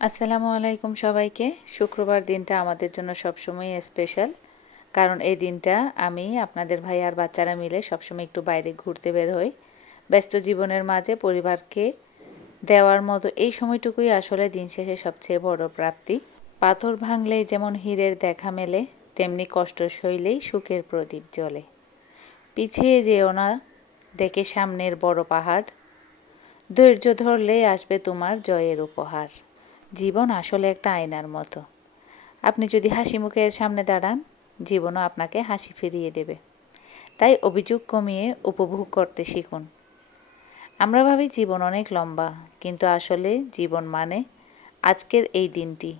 আসসালামু আলাইকুম সবাইকে। শুক্রবার দিনটা আমাদের জন্য সবসময় স্পেশাল। কারণ এই দিনটা আমি, আপনাদের ভাই আর বাচ্চারা মিলে সবসময় একটু বাইরে ঘুরতে বের হই। ব্যস্ত জীবনের মাঝে পরিবারকে দেওয়ার মতো এই সময়টুকুই আসলে দিন শেষে সবচেয়ে বড় প্রাপ্তি। পাথর ভাঙলেই যেমন হীরের দেখা মেলে, তেমনি কষ্ট সইলেই সুখের প্রদীপ জ্বলে। পিছিয়ে যেও না, দেখে সামনের বড় পাহাড়, ধৈর্য ধরলেই আসবে তোমার জয়ের উপহার। জীবন আসলে একটা আয়নার মতো। আপনি যদি হাসি মুখে এর সামনে দাঁড়ান, জীবনও আপনাকে হাসি ফিরিয়ে দেবে। তাই অভিযোগ কমিয়ে উপভোগ করতে শিখুন। আমরা ভাবি জীবন অনেক লম্বা, কিন্তু আসলে জীবন মানে আজকের এই দিনটি।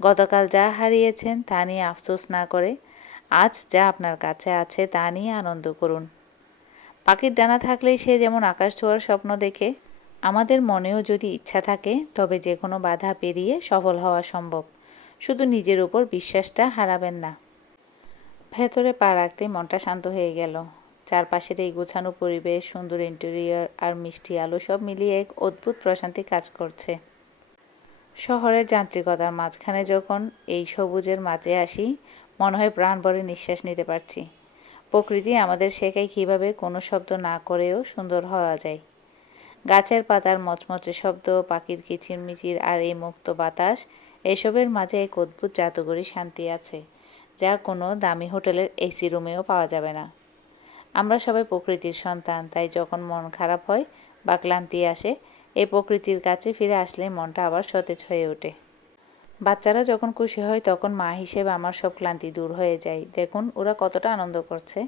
গতকাল যা হারিয়েছেন তা নিয়ে আফসোস না করে আজ যা আপনার কাছে আছে তা নিয়ে আনন্দ করুন। পাখির ডানা থাকলেই সে যেমন আকাশ ছোঁয়ার স্বপ্ন দেখে, আমাদের মনেও যদি ইচ্ছা থাকে তবে যে কোনো বাধা পেরিয়ে সফল হওয়া সম্ভব। শুধু নিজের উপর বিশ্বাসটা হারাবেন না। ভেতরে পা রাখতেই মনটা শান্ত হয়ে গেল। চারপাশের এই গোছানো পরিবেশ, সুন্দর ইন্টেরিয়র আর মিষ্টি আলো সব মিলিয়ে এক অদ্ভুত প্রশান্তি কাজ করছে। শহরের যান্ত্রিকতার মাঝখানে যখন এই সবুজের মাঝে আসি, মনে হয় প্রাণ ভরে নিঃশ্বাস নিতে পারছি। প্রকৃতি আমাদের শেখায় কীভাবে কোনো শব্দ না করেও সুন্দর হওয়া যায়। গাছের পাতার মচমচে শব্দ, পাখির কিচিরমিচির আর এই মুক্ত বাতাস, এসবের মাঝে এক অদ্ভুত জাদুকরী শান্তি আছে, যা কোনো দামি হোটেলের এসি রুমেও পাওয়া যাবে না। আমরা সবাই প্রকৃতির সন্তান, তাই যখন মন খারাপ হয় বা ক্লান্তি আসে, এই প্রকৃতির কাছে ফিরে আসলে মনটা আবার সতেজ হয়ে ওঠে। বাচ্চারা যখন খুশি হয় তখন মা হিসেবে আমার সব ক্লান্তি দূর হয়ে যায়। দেখুন ওরা কতটা আনন্দ করছে।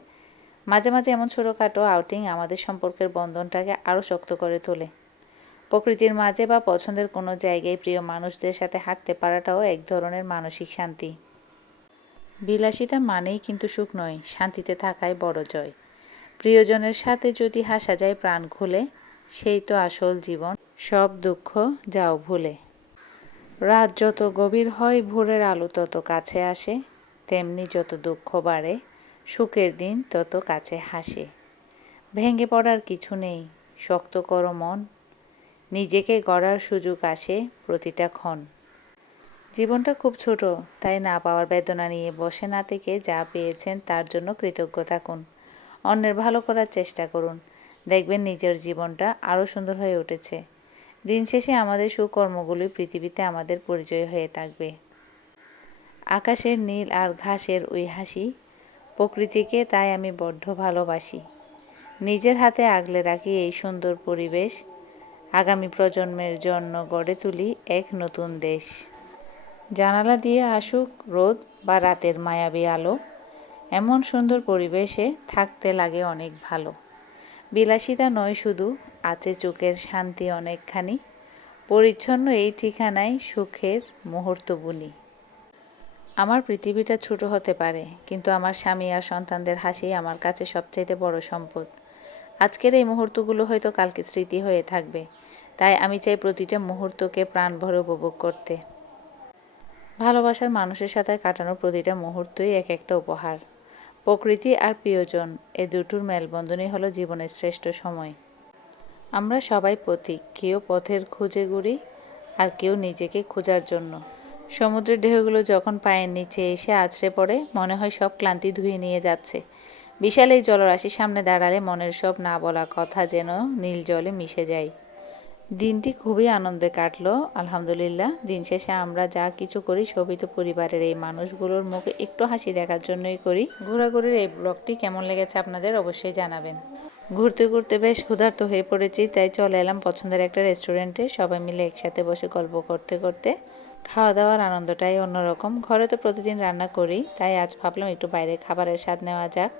মাঝে মাঝে এমন ছোটোখাটো আউটিং আমাদের সম্পর্কের বন্ধনটাকে আরও শক্ত করে তোলে। প্রকৃতির মাঝে বা পছন্দের কোনো জায়গায় প্রিয় মানুষদের সাথে হাঁটতে পারাটাও এক ধরনের মানসিক শান্তি। বিলাসিতা মানেই কিন্তু সুখ নয়, শান্তিতে থাকাই বড় জয়। প্রিয়জনের সাথে যদি হাসা যায় প্রাণ খুলে, সেই তো আসল জীবন। সব দুঃখ যাও ভুলে। রাত যত গভীর হয় ভোরের আলো তত কাছে আসে, তেমনি যত দুঃখ বাড়ে সুখের দিন তত কাছে হাসে। ভেঙে পড়ার কিছু নেই, শক্ত করো মন, নিজেকে গড়ার সুযোগ আসে প্রতিটা ক্ষণ। জীবনটা খুব ছোট, তাই না পাওয়ার বেদনা নিয়ে বসে না থেকে যা পেয়েছেন তার জন্য কৃতজ্ঞ থাকুন। অন্যের ভালো করার চেষ্টা করুন, দেখবেন নিজের জীবনটা আরও সুন্দর হয়ে উঠেছে। দিন শেষে আমাদের সুকর্মগুলি পৃথিবীতে আমাদের পরিচয় হয়ে থাকবে। আকাশের নীল আর ঘাসের ওই হাসি, প্রকৃতিকে তাই আমি বড্ড ভালোবাসি। নিজের হাতে আগলে রাখি এই সুন্দর পরিবেশ, আগামী প্রজন্মের জন্য গড়ে তুলি এক নতুন দেশ। জানালা দিয়ে আসুক রোদ বা রাতের মায়াবী আলো, এমন সুন্দর পরিবেশে থাকতে লাগে অনেক ভালো। বিলাসিতা নয় শুধু, আছে চোখের শান্তি অনেকখানি। পরিচ্ছন্ন এই ঠিকানায় সুখের মুহূর্ত বুনি। আমার পৃথিবীটা ছোট হতে পারে, কিন্তু আমার স্বামী আর সন্তানদের হাসি আমার কাছে সবচাইতে বড় সম্পদ। আজকের এই মুহূর্তগুলো হয়তো কালকে স্মৃতি হয়ে থাকবে, তাই আমি চাই প্রতিটা মুহূর্তকে প্রাণ ভরে উপভোগ করতে। ভালোবাসার মানুষের সাথে কাটানো প্রতিটা মুহূর্তই এক একটা উপহার। প্রকৃতি আর প্রিয়জন, এ দুটোর মেলবন্ধনই হলো জীবনের শ্রেষ্ঠ সময়। আমরা সবাই পথিক, কেউ পথের খোঁজে ঘুরি আর কেউ নিজেকে খোঁজার জন্য। সমুদ্রের ঢেউগুলো যখন পায়ের নিচে এসে আছড়ে পড়ে, মনে হয় সব ক্লান্তি ধুয়ে নিয়ে যাচ্ছে। বিশাল এই জলরাশির সামনে দাঁড়ালে মনের সব না বলা কথা যেন নীল জলে মিশে যায়। দিনটি খুবই আনন্দে কাটলো, আলহামদুলিল্লাহ। দিন শেষে আমরা যা কিছু করি সবই তো পরিবারের এই মানুষগুলোর মুখে একটু হাসি দেখার জন্যই করি। ঘোরাঘুরির এই ব্লগটি কেমন লেগেছে আপনাদের অবশ্যই জানাবেন। ঘুরতে ঘুরতে বেশ ক্ষুধার্ত হয়ে পড়েছি, তাই চলে এলাম পছন্দের একটা রেস্টুরেন্টে। সবাই মিলে একসাথে বসে গল্প করতে করতে খাওয়া দাওয়ার আনন্দটাই অন্যরকম। ঘরে তো প্রতিদিন রান্না করি, তাই আজ ভাবলাম একটু বাইরের খাবারের স্বাদ নেওয়া যাক।